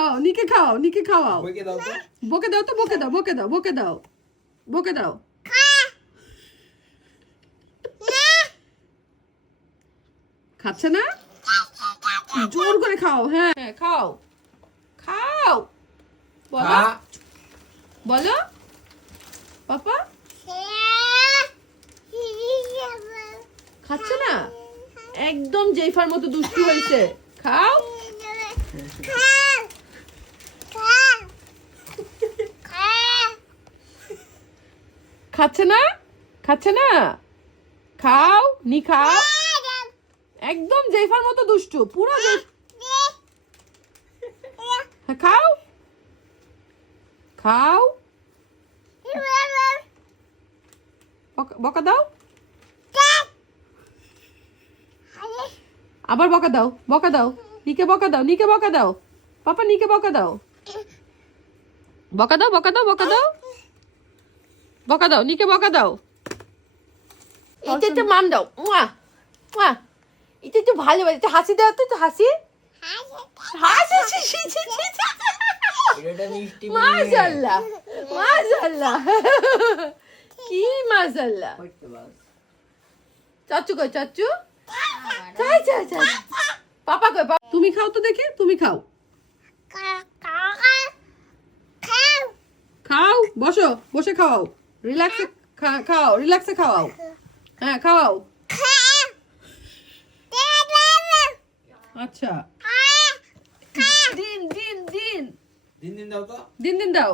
খাও, নিকে খাও, নিকে খাওয়াও। বইকে দাও তো। বকে দাও তো, বকে দাও, বকে দাও, বকে দাও, বকে দাও। খাচ্ছে না? জোর করে খাও। হ্যাঁ হ্যাঁ, খাও, খাও। বলো, খা। বলো পাপা। খাচ্ছে না? একদম জেফার মতো দুষ্টু হয়েছে। খাও। খাচ্ছে না? খাচ্ছে না? খাও, নি খাও। একদম জেফার মতো দুষ্টু, পুরো হ্যাঁ, খাও, খাও। বকা দাও, আবার বকা দাও, বকা দাও। নিকে বকা দাও, নিকে বকা দাও। পাপা নিকে বকা দাও, বকা দাও, বকা দাও, বকা দাও, বকা দাও, নিকে বকা দাও। এটা একটু মান দাও। মুয়া মুয়া। এটা একটু ভালোবাসে, একটু হাসি দাও তো, একটু হাসি। হাসি, ছি, ছি, ছি, ছি, ছি। এটা মিষ্টি মেয়ে। মাশাআল্লাহ, মাশাআল্লাহ। কি মাশাআল্লাহ। চাচু কই, চাচু? চাই চাই চাই। পাপা কই? তুমি খাও তো দেখি, তুমি খাও। খাও, বসো, বসে খাও। রিল্যাক্সে খাও, রিল্যাক্সে খাও। হ্যাঁ, খাও। আচ্ছা, দিন দিন দিন দিন দিন দাও তো। দিন দিন দাও।